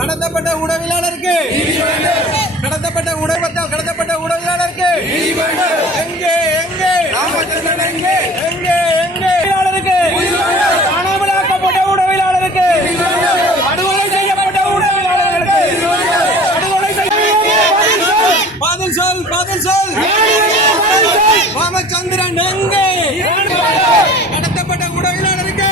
கடத்தப்பட்ட உடவியலாளருக்கு கடத்தப்பட்ட உடவியலாளருக்கு எங்கே எங்கே எங்கே எங்கே காணாமலாக்கப்பட்ட உடவியலாளருக்கு படுகொலை செய்யப்பட்ட உடவியலாளருக்கு பதில் சொல் ராமச்சந்திரன் எங்கே கடத்தப்பட்ட உடவியலாளருக்கு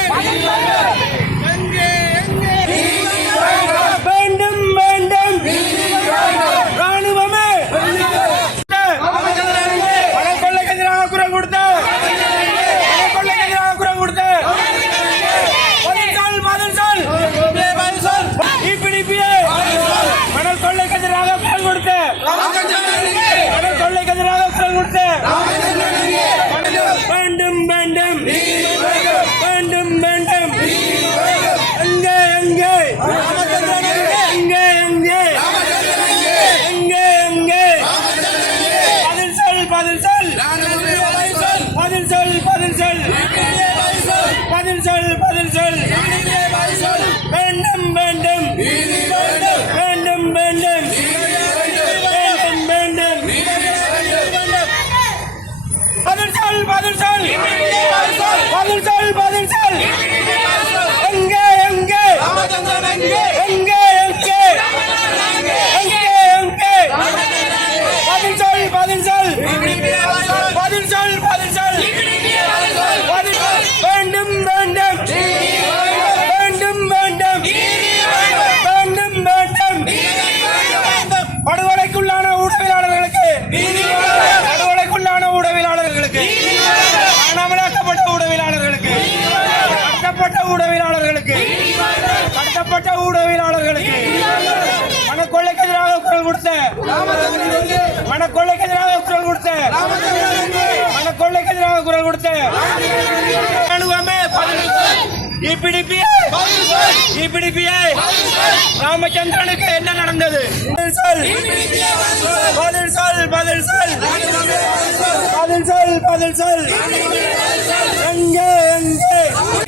கடத்தப்பட்ட உடவியலாளர்களுக்கு மனக்கொள்ளைக்கு எதிராக குரல் கொடுத்த ராமச்சந்திரனுக்கு என்ன நடந்தது? பதில் சொல் எங்கே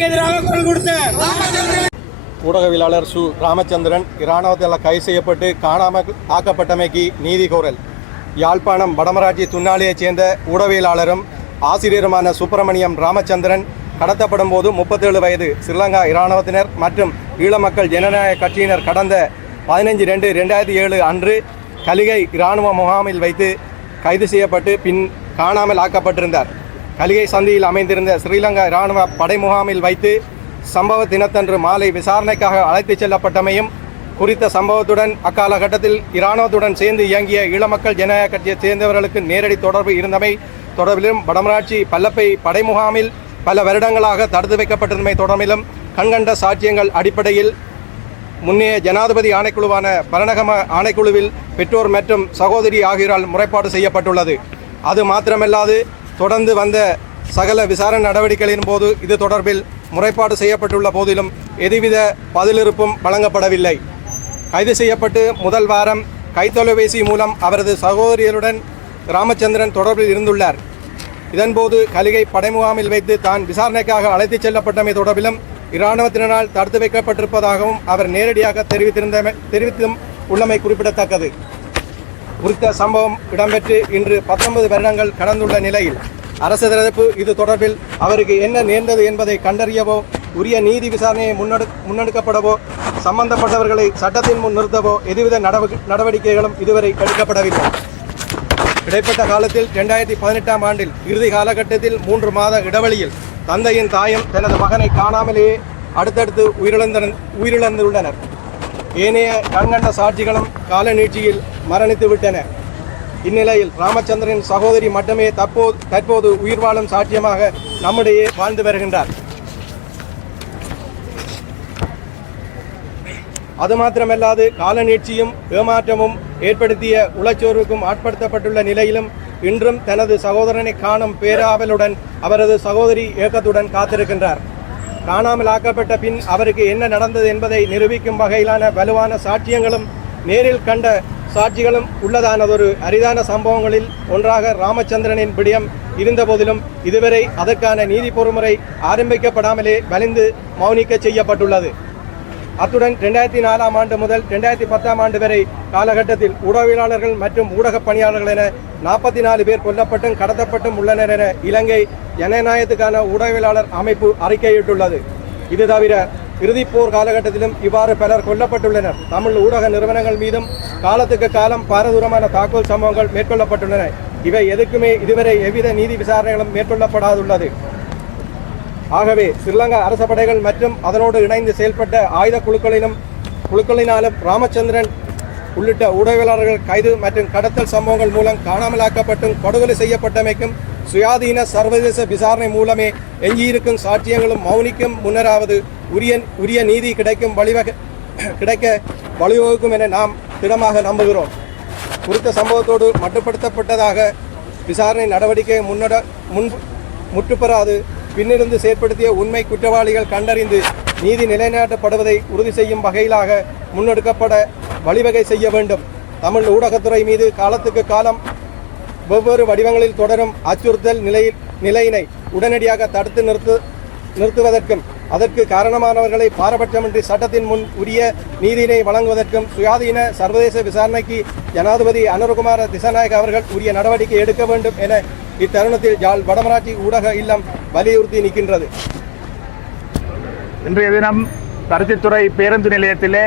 எதிராக குரல் கொடுத்த ஊடகவியலாளர் சு ராமச்சந்திரன் இராணுவத்தில் கைது செய்யப்பட்டு காணாமல் ஆக்கப்பட்டமைக்கு நீதி கோரல். யாழ்ப்பாணம் வடமராட்சி துன்னாலியைச் சேர்ந்த ஊடகவியலாளரும் ஆசிரியருமான சுப்பிரமணியம் ராமச்சந்திரன் கடத்தப்படும் போது 37 வயது ஸ்ரீலங்கா இராணுவத்தினர் மற்றும் ஈழ மக்கள் ஜனநாயக கட்சியினர் கடந்த 15/2/2007 அன்று கலிகை இராணுவ முகாமில் வைத்து கைது செய்யப்பட்டு பின் காணாமல் ஆக்கப்பட்டிருந்தார். கலிகை சந்தியில் அமைந்திருந்த ஸ்ரீலங்கா இராணுவ படை முகாமில் வைத்து சம்பவ தினத்தன்று மாலை விசாரணைக்காக அழைத்துச் செல்லப்பட்டமையும் குறித்த சம்பவத்துடன் அக்காலகட்டத்தில் இராணுவத்துடன் சேர்ந்து இயங்கிய ஈழமக்கள் ஜனநாயக கட்சியைச் சேர்ந்தவர்களுக்கு நேரடி தொடர்பு இருந்தமை தொடர்பிலும் வடமராட்சி பல்லப்பை படை முகாமில் பல வருடங்களாக தடுத்து வைக்கப்பட்டிருந்தமை தொடர்பிலும் கண்கண்ட சாட்சியங்கள் அடிப்படையில் முன்னைய ஜனாதிபதி ஆணைக்குழுவான பரணகம ஆணைக்குழுவில் பெற்றோர் மற்றும் சகோதரி ஆகியோரால் முறைப்பாடு செய்யப்பட்டுள்ளது. அது மாத்திரமல்லாது தொடர்ந்து வந்த சகல விசாரணை நடவடிக்கைகளின் போது இது தொடர்பில் முறைப்பாடு செய்யப்பட்டுள்ள போதிலும் எதுவித பதிலிருப்பும் வழங்கப்படவில்லை. கைது செய்யப்பட்டு முதல் வாரம் கைத்தொலைபேசி மூலம் அவரது சகோதரியருடன் ராமச்சந்திரன் தொடர்பில் இருந்துள்ளார். இதன்போது கலிகை படைமுகாமில் வைத்து தான் விசாரணைக்காக அழைத்துச் செல்லப்பட்டமை தொடர்பிலும் இராணுவத்தினரால் தடுத்து வைக்கப்பட்டிருப்பதாகவும் அவர் நேரடியாக தெரிவித்தும் உள்ளமை குறிப்பிடத்தக்கது. குறித்த சம்பவம் இடம்பெற்று இன்று 19 வருடங்கள் கடந்துள்ள நிலையில் அரசு தரப்பு இது தொடர்பில் அவருக்கு என்ன நேர்ந்தது என்பதை கண்டறியவோ உரிய நீதி விசாரணையை முன்னெடுக்கப்படவோ சம்பந்தப்பட்டவர்களை சட்டத்தின் முன் நிறுத்தவோ எதுவித நடவடிக்கைகளும் இதுவரை எடுக்கப்படவில்லை. இடைப்பட்ட காலத்தில் 2018ஆம் ஆண்டில் இறுதி காலகட்டத்தில் 3 மாத இடைவெளியில் தந்தையின் தாயும் தனது மகனை காணாமலேயே அடுத்தடுத்து உயிரிழந்துள்ளனர். ஏனைய கண்கண்ட சாட்சிகளும் கால நீட்சியில் மரணித்து விட்டன. இந்நிலையில் ராமச்சந்திரன் சகோதரி மட்டுமே தற்போது உயிர் வாழும் சாட்சியமாக நம்முடைய வாழ்ந்து வருகின்றார். அது மாத்திரமல்லாது கால நீட்சியும் ஏமாற்றமும் ஏற்படுத்திய உளச்சோர்வுக்கும் ஆட்படுத்தப்பட்டுள்ள நிலையிலும் இன்றும் தனது சகோதரனை காணும் பேராவலுடன் அவரது சகோதரி ஏக்கத்துடன் காத்திருக்கின்றார். காணாமல் ஆக்கப்பட்ட பின் அவருக்கு என்ன நடந்தது என்பதை நிரூபிக்கும் வகையிலான வலுவான சாட்சியங்களும் நேரில் கண்ட சாட்சிகளும் உள்ளதானதொரு அரிதான சம்பவங்களில் ஒன்றாக ராமச்சந்திரனின் விடயம் இருந்த போதிலும் இதுவரை அதற்கான நீதி பொறுமுறை ஆரம்பிக்கப்படாமலே வலிந்து மௌனிக்க செய்யப்பட்டுள்ளது. அத்துடன் 2004ஆம் ஆண்டு முதல் 2010ஆம் ஆண்டு வரை காலகட்டத்தில் ஊடகவியலாளர்கள் மற்றும் ஊடகப் பணியாளர்கள் என 44 பேர் கொல்லப்பட்டும் கடத்தப்பட்டும் உள்ளனர் என இலங்கை ஜனநாயகத்துக்கான ஊடகவியலாளர் அமைப்பு அறிக்கையிட்டுள்ளது. இது தவிர இறுதிப் போர் காலகட்டத்திலும் இவ்வாறு பலர் கொல்லப்பட்டுள்ளனர். தமிழ் ஊடக நிறுவனங்கள் மீதும் காலத்துக்கு காலம் பாரதூரமான தாக்குதல் சம்பவங்கள் மேற்கொள்ளப்பட்டுள்ளன. இவை எதுக்குமே இதுவரை எவ்வித நீதி விசாரணைகளும் மேற்கொள்ளப்படாதுள்ளது. ஆகவே ஸ்ரீலங்கா அரச படைகள் மற்றும் அதனோடு இணைந்து செயல்பட்ட ஆயுத குழுக்களினாலும் ராமச்சந்திரன் உள்ளிட்ட ஊடகவியலாளர்கள் கைது மற்றும் கடத்தல் சம்பவங்கள் மூலம் காணாமலாக்கப்பட்டும் படுகொலை செய்யப்பட்டமைக்கும் சுயாதீன சர்வதேச விசாரணை மூலமே எஞ்சியிருக்கும் சாட்சியங்களும் மௌனிக்கும் முன்னராவது உரிய நீதி கிடைக்க வழிவகுக்கும் என நாம் திடமாக நம்புகிறோம். குறித்த சம்பவத்தோடு மட்டுப்படுத்தப்பட்டதாக விசாரணை நடவடிக்கை முற்றுப்பெறாது பின்னிருந்து செயற்படுத்திய உண்மை குற்றவாளிகள் கண்டறிந்து நீதி நிலைநாட்டப்படுவதை உறுதி செய்யும் வகையிலாக முன்னெடுக்கப்பட வழிவகை செய்ய வேண்டும். தமிழ் ஊடகத்துறை மீது காலத்துக்கு காலம் வெவ்வேறு வடிவங்களில் தொடரும் அச்சுறுத்தல் நிலையினை உடனடியாக தடுத்து நிறுத்துவதற்கும் அதற்கு காரணமானவர்களை பாரபட்சமின்றி சட்டத்தின் முன் உரிய நீதியினை வழங்குவதற்கும் சுயாதீன சர்வதேச விசாரணைக்கு ஜனாதிபதி அனுரகுமார திசாநாயக்க அவர்கள் உரிய நடவடிக்கை எடுக்க வேண்டும் என இத்தருணத்தில் யாழ் வடமராட்சி ஊடக இல்லம் வலியுறுத்தி நிற்கின்றது. இன்றைய தினம் பருத்தித்துறை பேருந்து நிலையத்திலே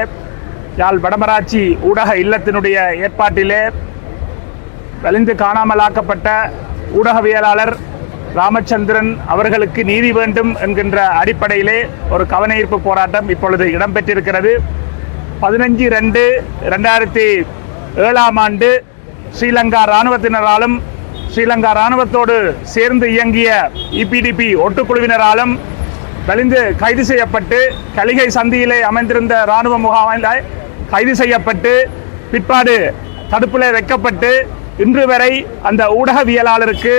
யாழ் வடமராட்சி ஊடக இல்லத்தினுடைய ஏற்பாட்டிலே வலிந்து காணாமலாக்கப்பட்ட ஊடகவியலாளர் ராமச்சந்திரன் அவர்களுக்கு நீதி வேண்டும் என்கின்ற அடிப்படையிலே ஒரு கவனஈர்ப்பு போராட்டம் இப்பொழுது இடம்பெற்றிருக்கிறது. 15/2/2007ஆம் ஆண்டு ஸ்ரீலங்கா இராணுவத்தினராலும் ஸ்ரீலங்கா இராணுவத்தோடு சேர்ந்து இயங்கிய இபிடிபி ஒட்டுக்குழுவினராலும் வலிந்து கைது செய்யப்பட்டு கலிகை சந்தியிலே அமைந்திருந்த இராணுவ முகாமில் கைது செய்யப்பட்டு பிற்பாடு தடுப்பிலே வைக்கப்பட்டு இன்று வரை அந்த ஊடகவியலாளருக்கு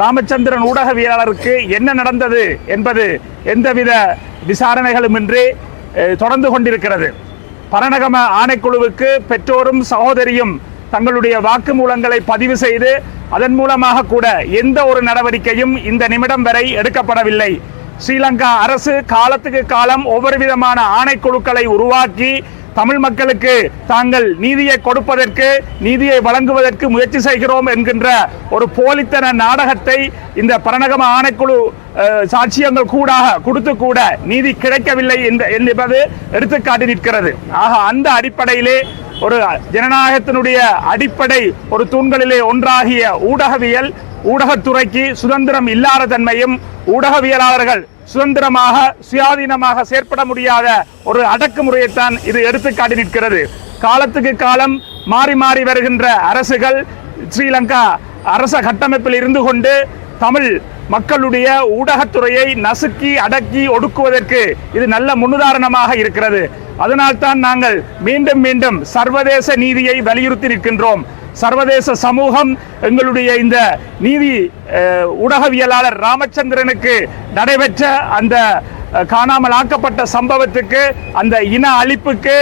ராமச்சந்திரன் ஊடகவியலாளருக்கு என்ன நடந்தது என்பது எந்தவித விசாரணைகளுமின்றி தொடர்ந்து கொண்டிருக்கிறது. பரணகம ஆணைக்குழுவுக்கு பெற்றோரும் சகோதரியும் தங்களுடைய வாக்குமூலங்களை பதிவு செய்து அதன் மூலமாக கூட எந்த ஒரு நடவடிக்கையும் இந்த நிமிடம் வரை எடுக்கப்படவில்லை. ஸ்ரீலங்கா அரசு காலத்துக்கு காலம் ஒவ்வொரு விதமான ஆணைக்குழுக்களை உருவாக்கி தமிழ் மக்களுக்கு தாங்கள் நீதியை கொடுப்பதற்கு நீதியை வழங்குவதற்கு முயற்சி செய்கிறோம் என்கின்ற ஒரு போலித்தன நாடகத்தை இந்த பரணகம ஆணைக்குழு சாட்சியங்கள் கொடுத்து கூட நீதி கிடைக்கவில்லை என்பது எடுத்துக்காட்டி நிற்கிறது. ஆக அந்த அடிப்படையிலே ஒரு ஜனநாயகத்தினுடைய அடிப்படை ஒரு தூண்களிலே ஒன்றாகிய ஊடகவியல் ஊடகத்துறைக்கு சுதந்திரம் இல்லாத தன்மையும் ஊடகவியலாளர்கள் சுதந்திரமாக சுயாதீனமாக செயற்பட முடியாத ஒரு அடக்குமுறையைத்தான் இது எடுத்துக்காட்டி நிற்கிறது. காலத்துக்கு காலம் மாறி மாறி வருகின்ற அரசுகள் ஸ்ரீலங்கா அரச கட்டமைப்பில் இருந்து கொண்டு தமிழ் மக்களுடைய ஊடகத்துறையை நசுக்கி அடக்கி ஒடுக்குவதற்கு இது நல்ல முன்னுதாரணமாக இருக்கிறது. அதனால்தான் நாங்கள் மீண்டும் மீண்டும் சர்வதேச நீதியை வலியுறுத்தி நிற்கின்றோம். சர்வதேச சமூகம் எங்களுடைய இந்த நீதி ஊடகவியலாளர் ராமச்சந்திரனுக்கு நடைபெற்ற அந்த காணாமல் ஆக்கப்பட்ட சம்பவத்துக்கு அந்த இன அழிப்புக்கு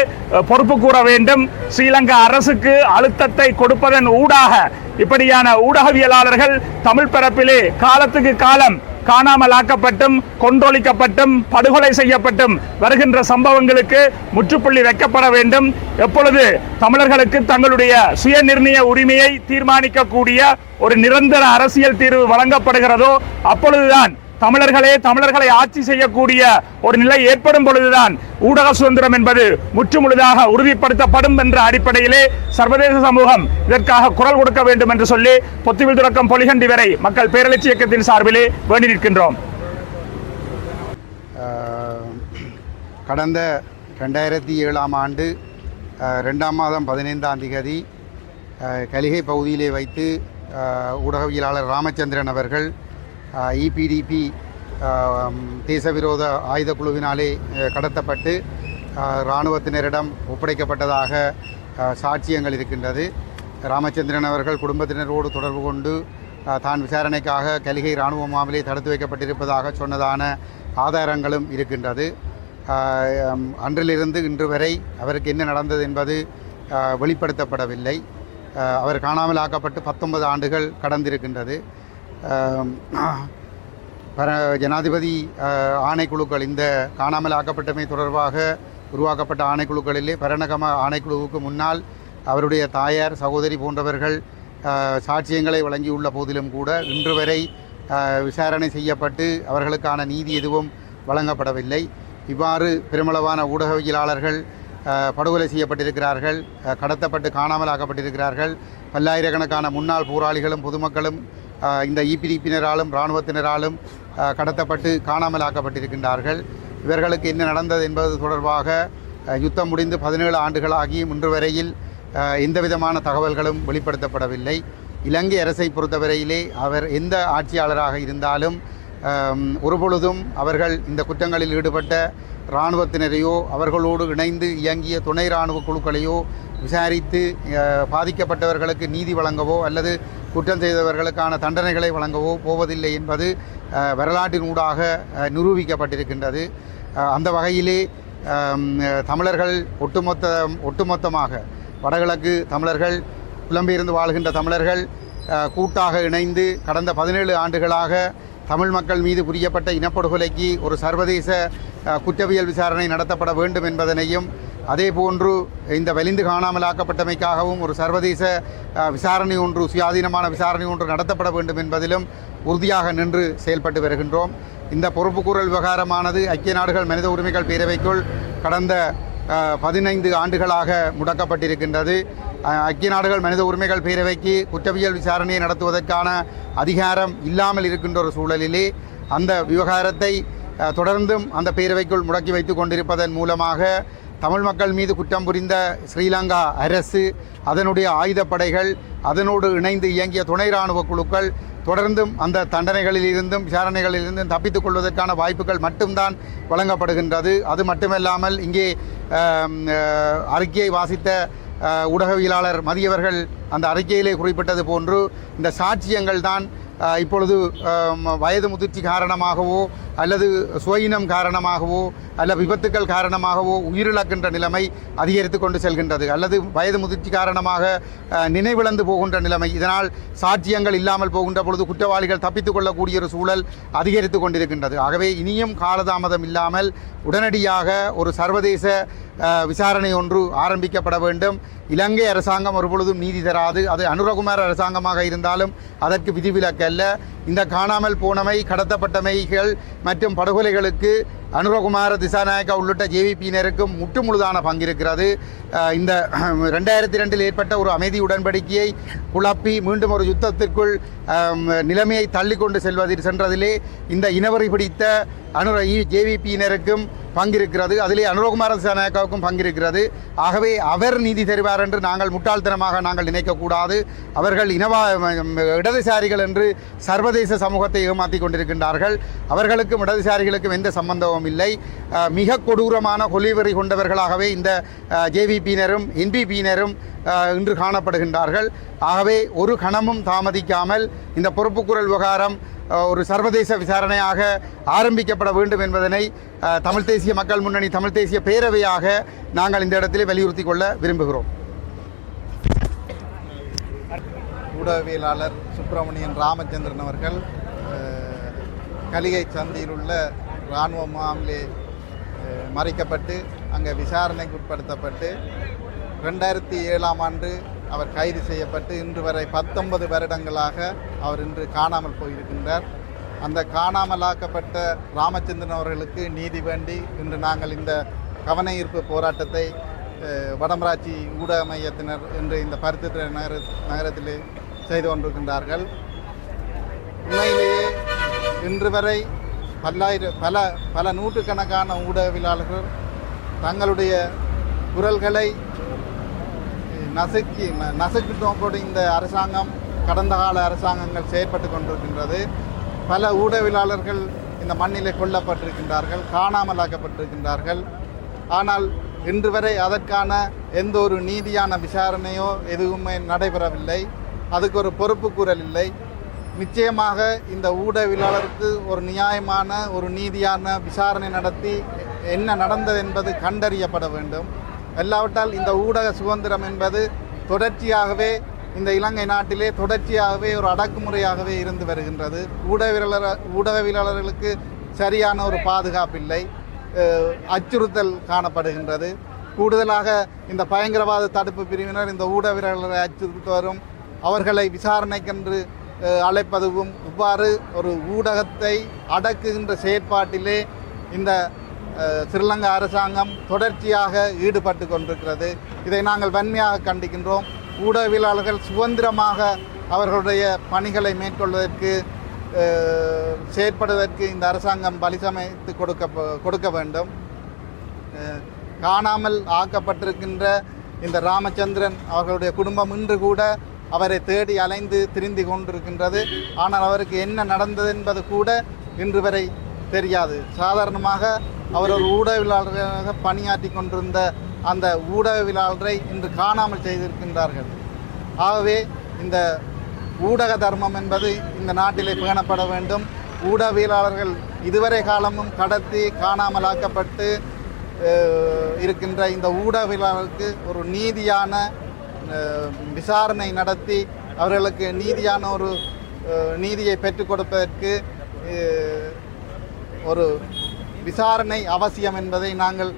பொறுப்பு கூற வேண்டும். ஸ்ரீலங்கா அரசுக்கு அழுத்தத்தை கொடுப்பதன் ஊடாக இப்படியான ஊடகவியலாளர்கள் தமிழ் பரப்பிலே காலத்துக்கு காலம் காணாமல் ஆக்கப்பட்டும் கொன்றொழிக்கப்பட்டும் படுகொலை செய்யப்பட்டும் வருகின்ற சம்பவங்களுக்கு முற்றுப்புள்ளி வைக்கப்பட வேண்டும். எப்பொழுது தமிழர்களுக்கு தங்களுடைய சுய நிர்ணய உரிமையை தீர்மானிக்கக்கூடிய ஒரு நிரந்தர அரசியல் தீர்வு வழங்கப்படுகிறதோ அப்பொழுதுதான் தமிழர்களை ஆட்சி செய்யக்கூடிய ஒரு நிலை ஏற்படும் பொழுதுதான் ஊடக சுதந்திரம் என்பது முற்றுமுழுதாக உறுதிப்படுத்தப்படும் என்ற அடிப்படையிலே சர்வதேச சமூகம் இதற்காக குரல் கொடுக்க வேண்டும் என்று சொல்லி பொத்துவில் தொடக்கம் பொலிகண்டி வரை மக்கள் பேரெழுச்சி இயக்கத்தின் சார்பிலே வேண்டி நிற்கின்றோம். கடந்த 2007ஆம் ஆண்டு 2ஆம் மாதம் 15ஆம் தேதி கலிகை பகுதியிலே வைத்து ஊடகவியலாளர் ராமச்சந்திரன் அவர்கள் இபிடிபி தேசவிரோத ஆயுத குழுவினாலே கடத்தப்பட்டு இராணுவத்தினரிடம் ஒப்படைக்கப்பட்டதாக சாட்சியங்கள் இருக்கின்றது. ராமச்சந்திரன் அவர்கள் குடும்பத்தினரோடு தொடர்பு கொண்டு தான் விசாரணைக்காக கலிகை இராணுவ முகாமிலே தடுத்து வைக்கப்பட்டிருப்பதாக சொன்னதான ஆதாரங்களும் இருக்கின்றது. அன்றிலிருந்து இன்று வரை அவருக்கு என்ன நடந்தது என்பது வெளிப்படுத்தப்படவில்லை. அவர் காணாமல் ஆக்கப்பட்டு 19 ஆண்டுகள் கடந்திருக்கின்றது. ஜனாதிபதி ஆணைக்குழுக்கள் இந்த காணாமல் ஆக்கப்பட்டமை தொடர்பாக உருவாக்கப்பட்ட ஆணைக்குழுக்களிலே பரணகம ஆணைக்குழுவுக்கு முன்னால் அவருடைய தாயார் சகோதரி போன்றவர்கள் சாட்சியங்களை வழங்கியுள்ள போதிலும் கூட இன்று வரை விசாரணை செய்யப்பட்டு அவர்களுக்கான நீதி எதுவும் வழங்கப்படவில்லை. இவ்வாறு பெருமளவான ஊடகவியலாளர்கள் படுகொலை செய்யப்பட்டிருக்கிறார்கள், கடத்தப்பட்டு காணாமலாக்கப்பட்டிருக்கிறார்கள். பல்லாயிரக்கணக்கான முன்னாள் போராளிகளும் பொதுமக்களும் இந்த ஈபிடிப்பினராலும் இராணுவத்தினராலும் கடத்தப்பட்டு காணாமலாக்கப்பட்டிருக்கின்றார்கள். இவர்களுக்கு என்ன நடந்தது என்பது தொடர்பாக யுத்தம் முடிந்து 17 ஆண்டுகளாகியும் இன்று வரையில் எந்தவிதமான தகவல்களும் வெளிப்படுத்தப்படவில்லை. இலங்கை அரசை பொறுத்தவரையிலே அவர் எந்த ஆட்சியாளராக இருந்தாலும் ஒருபொழுதும் அவர்கள் இந்த குற்றங்களில் ஈடுபட்ட இராணுவத்தினரையோ அவர்களோடு இணைந்து இயங்கிய துணை இராணுவ குழுக்களையோ விசாரித்து பாதிக்கப்பட்டவர்களுக்கு நீதி வழங்கவோ அல்லது குற்றம் செய்தவர்களுக்கான தண்டனைகளை வழங்கவோ போவதில்லை என்பது வரலாற்றினூடாக நிரூபிக்கப்பட்டிருக்கின்றது. அந்த வகையிலே தமிழர்கள் ஒட்டுமொத்தமாக வடகிழக்கு தமிழர்கள், புலம்பெயர்ந்து வாழ்கின்ற தமிழர்கள் கூட்டாக இணைந்து கடந்த 17 ஆண்டுகளாக தமிழ் மக்கள் மீது புரியப்பட்ட இனப்படுகொலைக்கு ஒரு சர்வதேச குற்றவியல் விசாரணை நடத்தப்பட வேண்டும் என்பதனையும், அதேபோன்று இந்த வலிந்து காணாமலாக்கப்பட்டமைக்காகவும் ஒரு சர்வதேச விசாரணை ஒன்று, சுயாதீனமான விசாரணை ஒன்று நடத்தப்பட வேண்டும் என்பதிலும் உறுதியாக நின்று செயல்பட்டு வருகின்றோம். இந்த பொறுப்புக்கூறல் விவகாரமானது ஐக்கிய நாடுகள் மனித உரிமைகள் பேரவைக்குள் கடந்த 15 ஆண்டுகளாக முடக்கப்பட்டிருக்கின்றது. ஐக்கிய நாடுகள் மனித உரிமைகள் பேரவைக்கு குற்றவியல் விசாரணையை நடத்துவதற்கான அதிகாரம் இல்லாமல் இருக்கின்ற ஒரு சூழலிலே அந்த விவகாரத்தை தொடர்ந்தும் அந்த பேரவைக்குள் முடக்கி வைத்து கொண்டிருப்பதன் மூலமாக தமிழ் மக்கள் மீது குற்றம் புரிந்த ஸ்ரீலங்கா அரசு, அதனுடைய ஆயுதப்படைகள், அதனோடு இணைந்து இயங்கிய துணை இராணுவ குழுக்கள் தொடர்ந்தும் அந்த தண்டனைகளிலிருந்தும் விசாரணைகளிலிருந்தும் தப்பித்துக் கொள்வதற்கான வாய்ப்புகள் மட்டும்தான் வழங்கப்படுகின்றது. அது மட்டுமல்லாமல் இங்கே அறிக்கையை வாசித்த ஊடகவியலாளர் மதியவர்கள் அந்த அறிக்கையிலே குறிப்பிட்டது போன்று இந்த சாட்சியங்கள் தான் இப்பொழுது வயது முதிர்ச்சி காரணமாகவோ அல்லது சுயினம் காரணமாகவோ அல்ல விபத்துக்கள் காரணமாகவோ உயிரிழக்கின்ற நிலைமை அதிகரித்து கொண்டு செல்கின்றது, அல்லது வயது முதிர்ச்சி காரணமாக நினைவிழந்து போகின்ற நிலைமை. இதனால் சாட்சியங்கள் இல்லாமல் போகின்ற பொழுது குற்றவாளிகள் தப்பித்துக் கொள்ளக்கூடிய ஒரு சூழல் அதிகரித்து கொண்டிருக்கின்றது. ஆகவே இனியும் காலதாமதம் இல்லாமல் உடனடியாக ஒரு சர்வதேச விசாரணை ஒன்று ஆரம்பிக்கப்பட வேண்டும். இலங்கை அரசாங்கம் ஒருபொழுதும் நீதி தராது. அது அனுரகுமார் அரசாங்கமாக இருந்தாலும் அதற்கு விதிவிலக்கல்ல. இந்த காணாமல் போனமை, கடத்தப்பட்டமைகள் மற்றும் படுகொலைகளுக்கு அனுரகுமார திசாநாயக்கா உள்ளிட்ட ஜேவிபியினருக்கும் முற்றுமுழுதான பங்கிருக்கிறது. இந்த 2002 ஏற்பட்ட ஒரு அமைதி உடன்படிக்கையை குழப்பி மீண்டும் ஒரு யுத்தத்திற்குள் நிலைமையை தள்ளிக்கொண்டு சென்றதிலே இந்த இனவரி பிடித்த ஜேவிபியினருக்கும் பங்கிருக்கிறது. அதிலே அனுரகுமார திசாநாயக்காவுக்கும் பங்கிருக்கிறது. ஆகவே அவர் நீதி தருவார் என்று நாங்கள் முட்டாள்தனமாக நினைக்கக்கூடாது. அவர்கள் இடதுசாரிகள் என்று சர்வதேச சமூகத்தை ஏமாற்றி கொண்டிருக்கின்றார்கள். அவர்களுக்கும் இடதுசாரிகளுக்கும் எந்த சம்பந்தமும் இல்லை. மிக கொடூரமான கொலைவெறி கொண்டவர்களாகவே இந்த ஜேவிபியினரும் என்பிபியினரும் இன்று காணப்படுகின்றார்கள். ஆகவே ஒரு கணமும் தாமதிக்காமல் இந்த பொறுப்புக்குரல் விவகாரம் ஒரு சர்வதேச விசாரணையாக ஆரம்பிக்கப்பட வேண்டும் என்பதனை தமிழ் தேசிய மக்கள் முன்னணி, தமிழ் தேசிய பேரவையாக நாங்கள் இந்த இடத்திலே வலியுறுத்தி கொள்ள விரும்புகிறோம். ஊடகவியலாளர் சுப்பிரமணியன் ராமச்சந்திரன் அவர்கள் கலிகை சந்தியில் உள்ள இராணுவ முகாமிலே மறைக்கப்பட்டு அங்கே விசாரணைக்கு உட்படுத்தப்பட்டு 2007ஆம் ஆண்டு அவர் கைது செய்யப்பட்டு இன்று வரை 19 வருடங்களாக அவர் இன்று காணாமல் போயிருக்கின்றார். அந்த காணாமலாக்கப்பட்ட ராமச்சந்திரன் அவர்களுக்கு நீதி வேண்டி இன்று நாங்கள் இந்த கவன ஈர்ப்பு போராட்டத்தை வடமராட்சி ஊடக மையத்தினர் இன்று இந்த பருத்தித்துறை நகரத்திலே செய்து கொண்டிருக்கின்றார்கள். உண்மையிலேயே இன்று வரை பல நூற்றுக்கணக்கான ஊடகவியலாளர்கள் தங்களுடைய குரல்களை நசுக்கு நோக்கோடு இந்த அரசாங்கம், கடந்த கால அரசாங்கங்கள் செயற்பட்டு கொண்டிருக்கின்றது. பல ஊடகவியலாளர்கள் இந்த மண்ணிலே கொல்லப்பட்டிருக்கின்றார்கள், காணாமலாக்கப்பட்டிருக்கின்றார்கள். ஆனால் இன்று வரை அதற்கான எந்த ஒரு நீதியான விசாரணையோ எதுவுமே நடைபெறவில்லை. அதுக்கு ஒரு பொறுப்பு கூறல் இல்லை. நிச்சயமாக இந்த ஊடகவியலாளருக்கு ஒரு நியாயமான ஒரு நீதியான விசாரணை நடத்தி என்ன நடந்தது என்பது கண்டறியப்பட வேண்டும். எல்லாவற்றால் இந்த ஊடக சுதந்திரம் என்பது தொடர்ச்சியாகவே இந்த இலங்கை நாட்டிலே தொடர்ச்சியாகவே ஒரு அடக்குமுறையாகவே இருந்து வருகின்றது. ஊடகவியலாளர்களுக்கு சரியான ஒரு பாதுகாப்பு இல்லை. அச்சுறுத்தல் காணப்படுகின்றது. கூடுதலாக இந்த பயங்கரவாத தடுப்பு பிரிவினர் இந்த ஊடகவியலாளர்களை அச்சுறுத்துவரும் அவர்களை விசாரணைக்கென்று அழைப்பதும் இவ்வாறு ஒரு ஊடகத்தை அடக்குகின்ற செயற்பாட்டிலே இந்த ஸ்ரீலங்கா அரசாங்கம் தொடர்ச்சியாக ஈடுபட்டு கொண்டிருக்கிறது. இதை நாங்கள் வன்மையாக கண்டிக்கின்றோம். ஊடகவியலாளர்கள் சுதந்திரமாக அவர்களுடைய பணிகளை மேற்கொள்வதற்கு செயற்படுவதற்கு இந்த அரசாங்கம் வழிசமைத்து கொடுக்க வேண்டும். காணாமல் ஆக்கப்பட்டிருக்கின்ற இந்த ராமச்சந்திரன் அவர்களுடைய குடும்பம் இன்று கூட அவரை தேடி அலைந்து திரிந்து கொண்டிருக்கின்றது. ஆனால் அவருக்கு என்ன நடந்தது என்பது கூட இன்று வரை தெரியாது. சாதாரணமாக அவர் ஒரு ஊடகவியலாளராக பணியாற்றி கொண்டிருந்த அந்த ஊடகவியலாளரை இன்று காணாமல் செய்திருக்கின்றார்கள். ஆகவே இந்த ஊடக தர்மம் என்பது இந்த நாட்டிலே பேணப்பட வேண்டும். ஊடகவியலாளர்கள் இதுவரை காலமும் கடத்தி காணாமலாக்கப்பட்டு இருக்கின்ற இந்த ஊடகவியலாளருக்கு ஒரு நீதியான விசாரணை நடத்தி அவர்களுக்கு நீதியான ஒரு நீதியை பெற்றுக் கொடுப்பதற்கு ஒரு விசாரணை அவசியம் என்பதை நாங்கள்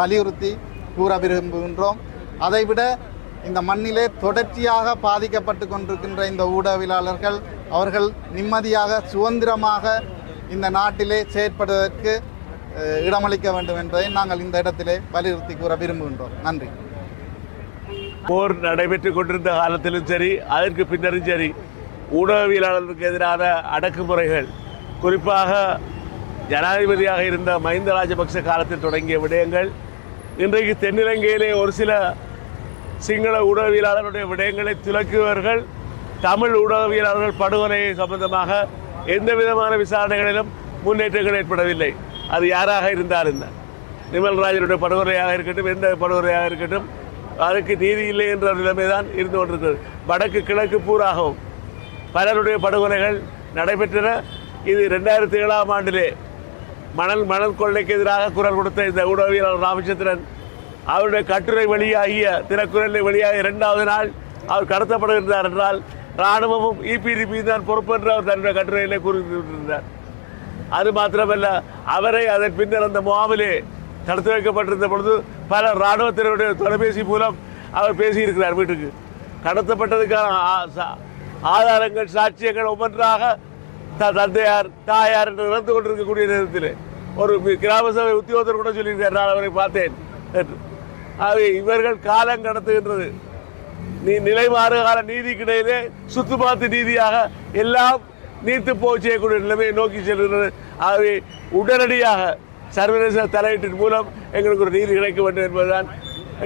வலியுறுத்தி கூற விரும்புகின்றோம். அதைவிட இந்த மண்ணிலே தொடர்ச்சியாக பாதிக்கப்பட்டு கொண்டிருக்கின்ற இந்த ஊடகவியலாளர்கள் அவர்கள் நிம்மதியாக சுதந்திரமாக இந்த நாட்டிலே செயற்படுவதற்கு இடமளிக்க வேண்டும் என்பதை நாங்கள் இந்த இடத்திலே வலியுறுத்தி கூற விரும்புகின்றோம். நன்றி. போர் நடைபெற்று கொண்டிருந்த காலத்திலும் சரி, அதற்கு பின்னரும் சரி, ஊடகவியலாளர்களுக்கு எதிரான அடக்குமுறைகள், குறிப்பாக ஜனாதிபதியாக இருந்த மஹிந்த ராஜபக்ச காலத்தில் தொடங்கிய விடயங்கள் இன்றைக்கு தென்னிலங்கையிலே ஒரு சில சிங்கள ஊடகவியலாளர்களுடைய விடயங்களை துலக்குவர்கள் தமிழ் ஊடகவியலாளர்கள் படுகொலை சம்பந்தமாக எந்த விதமான விசாரணைகளிலும் முன்னேற்றங்கள் ஏற்படவில்லை. அது யாராக இருந்தாலும் நிமல்ராஜனுடைய படுகொலையாக இருக்கட்டும், எந்த படுகொலையாக இருக்கட்டும், அதற்கு நீதி இல்லை என்ற நிலைமைதான் இருந்து கொண்டிருக்கிறது. வடக்கு கிழக்கு பூராகவும் பலருடைய படுகொலைகள் நடைபெற்றன. இது 2007ஆம் ஆண்டிலே மணல் கொள்ளைக்கு எதிராக குரல் கொடுத்த இந்த ஊடகவியலாளர் ராமச்சந்திரன் அவருடைய கட்டுரை வெளியாகிய தினக்குரலில் வெளியாகிய 2வது நாள் அவர் கடத்தப்படுகின்றார் என்றால் இராணுவமும் EPDP தான் பொறுப்பு என்று அவர் தன்னுடைய கட்டுரையிலே கூறியிருந்தார். அது மாத்திரமல்ல, அவரை அதன் பின்னர் அந்த முகாமிலே தடுத்து வைக்கப்பட்டிருந்த பொழுது பல இராணுவத்தினருடைய தொலைபேசி மூலம் அவர் பேசியிருக்கிறார். வீட்டுக்கு கடத்தப்பட்டதுக்கான ஆதாரங்கள், சாட்சியங்கள் ஒவ்வொன்றாக தந்தையார், தாயார் என்று இறந்து கொண்டிருக்கக்கூடிய நேரத்தில் ஒரு கிராம சபை உத்தியோகத்தர் கூட சொல்லியிருக்கார், நான் அவரை பார்த்தேன் என்று. ஆகவே இவர்கள் காலம் கடத்துகின்றது நிலை மாறுகால நீதிக்கிடையிலே சுத்துமாத்து நீதியாக எல்லாம் நீர்த்து போய் செய்யக்கூடிய நிலைமையை நோக்கி செல்கிறது. ஆகவே உடனடியாக சர்வதேச தலையீட்டின் மூலம் எங்களுக்கு ஒரு நீதி கிடைக்க வேண்டும் என்பதுதான்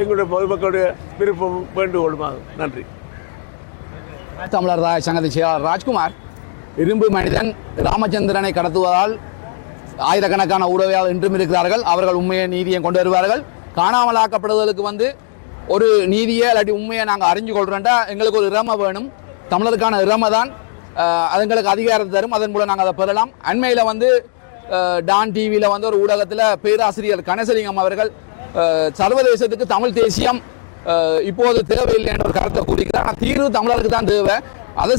எங்களுடைய பொதுமக்களுடைய விருப்பமும் வேண்டுகோளுமாகும். நன்றி. தமிழர் சங்கத்தை செயலாளர் ராஜ்குமார், இரும்பு மனிதன் ராமச்சந்திரனை கடத்துவதால் ஆயிரக்கணக்கான ஊடகவியலாளர்கள் இன்றும் இருக்கிறார்கள். அவர்கள் உண்மையை நீதியை கொண்டு வருவார்கள். காணாமலாக்கப்படுவதற்கு ஒரு நீதியை இல்லாட்டி உண்மையை நாங்கள் அறிஞ்சு கொள்கிறோம்டா எங்களுக்கு ஒரு இறமை வேணும். தமிழருக்கான இறமை தான் அது எங்களுக்கு அதிகாரத்தை தரும். அதன் மூலம் நாங்கள் அதை பெறலாம். அண்மையில் டான் டிவியில் ஒரு ஊடகத்தில் பேராசிரியர் கணேசலிங்கம் அவர்கள் சர்வதேசத்துக்கு தமிழ் தேசியம் இப்போது தேவையில்லை என்ற ஒரு கருத்தை கூறுகிறார். ஆனால் தீர்வு தமிழருக்கு தான் தேவை. அதை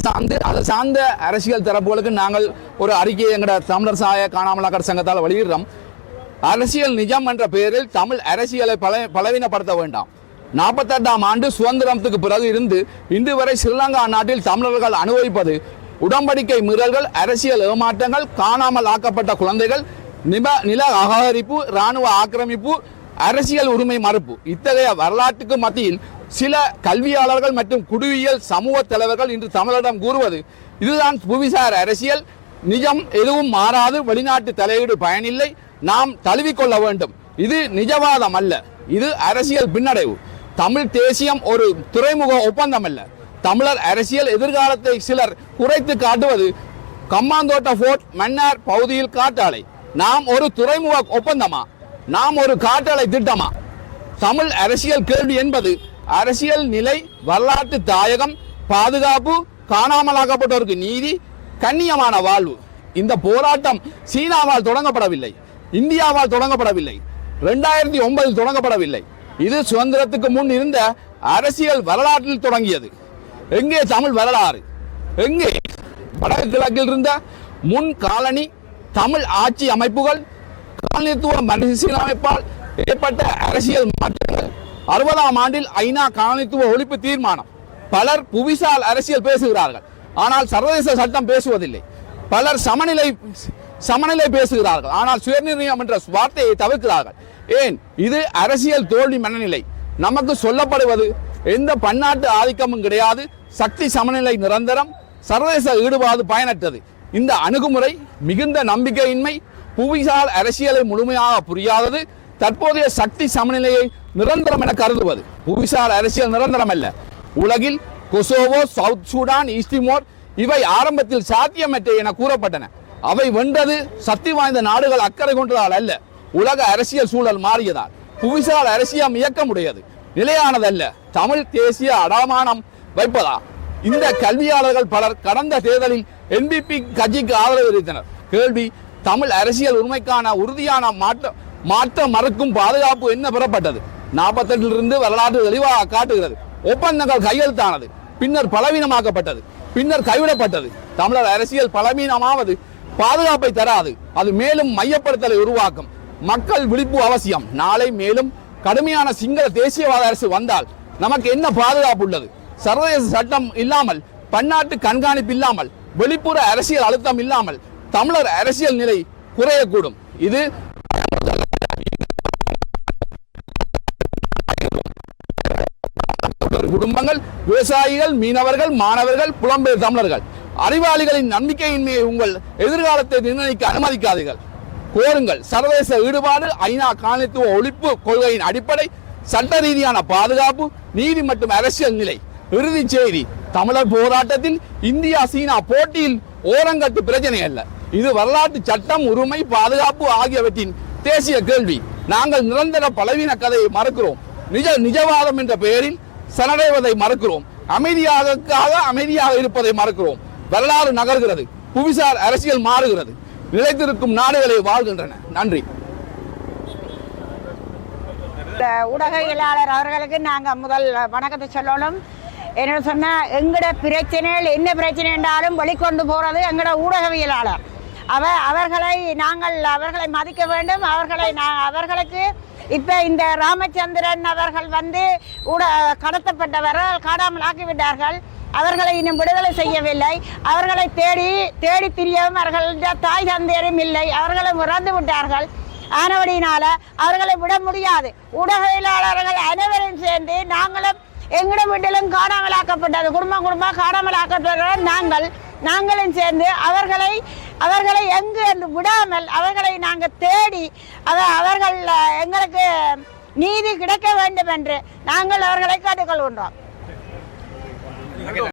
சார்ந்த அரசியல் தரப்புகளுக்கு நாங்கள் ஒரு அறிக்கையை எங்களோட தமிழர் சாய காணாமலாக்கர் சங்கத்தால் வெளியிடுறோம். அரசியல் நிஜம் என்ற பெயரில் தமிழ் அரசியலை பலவீனப்படுத்த வேண்டாம். 48ஆம் ஆண்டு சுதந்திரத்துக்கு பிறகு இருந்து இன்று வரை ஸ்ரீலங்கா நாட்டில் தமிழர்கள் அனுபவிப்பது உடன்படிக்கை மீறல்கள், அரசியல் ஏமாற்றங்கள், காணாமல் ஆக்கப்பட்ட குழந்தைகள், நில அகரிப்பு, இராணுவ ஆக்கிரமிப்பு, அரசியல் உரிமை மறுப்பு. இத்தகைய வரலாற்றுக்கு மத்தியில் சில கல்வியாளர்கள் மற்றும் குடியியல் சமூக தலைவர்கள் இன்று தமிழரிடம் கூறுவது இதுதான் புவிசார் அரசியல், நிஜம் எதுவும் மாறாது, வெளிநாட்டு தலையீடு பயனில்லை, நாம் தழுவிக்கொள்ள வேண்டும். இது நிஜவாதம் அல்ல, இது அரசியல் பின்னடைவு. தமிழ் தேசியம் ஒரு துறைமுக ஒப்பந்தம் அல்ல. தமிழர் அரசியல் எதிர்காலத்தை சிலர் குறைத்து காட்டுவது கம்மாந்தோட்ட போர்ட் மன்னார் பகுதியில் காட்டாலை. நாம் ஒரு துறைமுக ஒப்பந்தமா? நாம் ஒரு காட்டாலை திட்டமா? தமிழ் அரசியல் கேள்வி என்பது அரசியல் நிலை, வரலாற்று தாயகம், பாதுகாப்பு, காணாமலாக்கப்பட்டோருக்கு நீதி, கண்ணியமான வாழ்வு. இந்த போராட்டம் சீனாவால் தொடங்கப்படவில்லை, இந்தியாவால் தொடங்கப்படவில்லை, 2009 தொடங்கப்படவில்லை. இது சுதந்திரத்துக்கு முன் இருந்த அரசியல் வரலாற்றில் தொடங்கியது. எங்கே தமிழ் வரலாறு? எங்கே வடக்கு கிழக்கில் இருந்த முன் காலனி தமிழ் ஆட்சி அமைப்புகள், காலனித்துவ மறுசீரமைப்பால் ஏற்பட்ட அரசியல் மாற்றங்கள் 60ஆம் ஆண்டில் ஐநா காலனித்துவ ஒழிப்பு தீர்மானம். பலர் புவிசார் அரசியல் பேசுகிறார்கள், ஆனால் சர்வதேச சட்டம் பேசுவதில்லை. பலர் சமநிலை பேசுகிறார்கள், ஆனால் சுயநிர்ணயம் என்ற வார்த்தையை தவிர்க்கிறார்கள். ஏன்? இது அரசியல் தோல்வி மனநிலை. நமக்கு சொல்லப்படுவது எந்த பன்னாட்டு ஆதிக்கமும் கிடையாது, சக்தி சமநிலை நிரந்தரம், சர்வதேச ஈடுபாடு பயனற்றது. இந்த அணுகுமுறை மிகுந்த நம்பிக்கையின்மை, புவிசார் அரசியலை முழுமையாக புரியாதது, தற்போதைய சக்தி சமநிலையை நிரந்தரம் என கருதுவது. புவிசார் அரசியல் நிரந்தரம் அல்ல. உலகில் கொசோவோ, சவுத் சூடான், ஈஸ்டிமோர் இவை ஆரம்பத்தில் சாத்தியமற்ற என கூறப்பட்டன. அவை வென்றது சக்தி வாய்ந்த நாடுகள் அக்கறை கொண்டதால் அல்ல, உலக அரசியல் சூழல் மாறியதால். புவிசார் அரசியல் இயக்கமுடையது, நிலையானதல்ல. தமிழ் தேசிய அடமானம் வைப்பதா? இந்த கல்வியாளர்கள் பலர் கடந்த தேர்தலில் NPP கட்சிக்கு ஆதரவு தெரிவித்தனர். கேள்வி: தமிழ் அரசியல் உரிமைக்கான உறுதியான மாற்ற மறுக்கும் பாதுகாப்பு என்ன பெறப்பட்டது? 48 வரலாற்று தெளிவாக காட்டுகிறது. ஒப்பந்தங்கள் கையெழுத்தானது, பின்னர் பலவீனமாக்கப்பட்டது, பின்னர் கைவிடப்பட்டது. தமிழர் அரசியல் பலவீனமாவது பாதுகாப்பை தராது, அது மேலும் மையப்படுத்தலை உருவாக்கும். மக்கள் விழிப்பு அவசியம். நாளை மேலும் கடுமையான சிங்கள தேசியவாத அரசு வந்தால் நமக்கு என்ன பாதுகாப்பு உள்ளது? சர்வதேச சட்டம் இல்லாமல், பன்னாட்டு கண்காணிப்பு இல்லாமல், வெளிப்புற அரசியல் அழுத்தம் இல்லாமல் தமிழர் அரசியல் நிலை குறையக்கூடும். இது குடும்பங்கள், விவசாயிகள், மீனவர்கள், மாணவர்கள், புலம்பெயர் தமிழர்கள், அறிவாளிகளின் நம்பிக்கையின்மையை உங்கள் எதிர்காலத்தை நிர்ணயிக்க அனுமதிக்காதீர்கள். கோருங்கள் சர்வதேச ஈடுபாடு, ஐநா காலனித்துவ ஒழிப்பு கொள்கையின் அடிப்படை, சட்ட ரீதியான பாதுகாப்பு, நீதி மற்றும் அரசியல் நிலை. இறுதி செய்தி: தமிழர் போராட்டத்தில் இந்தியா சீனா போட்டியில் ஓரங்கட்டு பிரச்சனை அல்ல, இது வரலாற்று சட்டம், உரிமை, பாதுகாப்பு ஆகியவற்றின் தேசிய கேள்வி. நாங்கள் நிரந்தர பலவீன கதையை மறுக்கிறோம். நிஜவாதம் என்ற பெயரில் சரணடைவதை மறுக்கிறோம். அமைதியாக இருப்பதை மறுக்கிறோம். வரலாறு நகர்கிறது, புவிசார் அரசியல் மாறுகிறது, நிலைத்திருக்கும் நாடுகளை வாழ்கின்றன. நன்றி. ஊடகவியலாளர் அவர்களுக்கு நாங்கள் முதல் வணக்கத்தை சொல்லணும். என்ன சொன்னால், எங்கட பிரச்சனைகள் என்ன பிரச்சனை என்றாலும் வெளிக்கொண்டு போகிறது எங்கட ஊடகவியலாளர். அவர்களை மதிக்க வேண்டும். அவர்களுக்கு இப்போ இந்த ராமச்சந்திரன் அவர்கள் கடத்தப்பட்டவர்கள் காணாமல் ஆக்கிவிட்டார்கள். அவர்களை இன்னும் விடுதலை செய்யவில்லை. அவர்களை தேடி திரியவும் அவர்களுடைய தாய் தந்தையரும் இல்லை. அவர்களை இறந்து விட்டார்கள். ஆனவடியினால அவர்களை விட முடியாது. ஊடகவியலாளர்கள் அனைவரும் சேர்ந்து நாங்களும் எங்களிடம் வீட்டிலும் காணாமலாக்கப்பட்டது, குடும்பமாக காணாமலாக்கப்பட்ட நாங்களும் சேர்ந்து அவர்களை எங்கு என்று விடாமல் அவர்களை நாங்கள் தேடி அவர்கள் எங்களுக்கு நீதி கிடைக்க வேண்டும் என்று நாங்கள் அவர்களை கேட்டுக்கொள்கின்றோம்.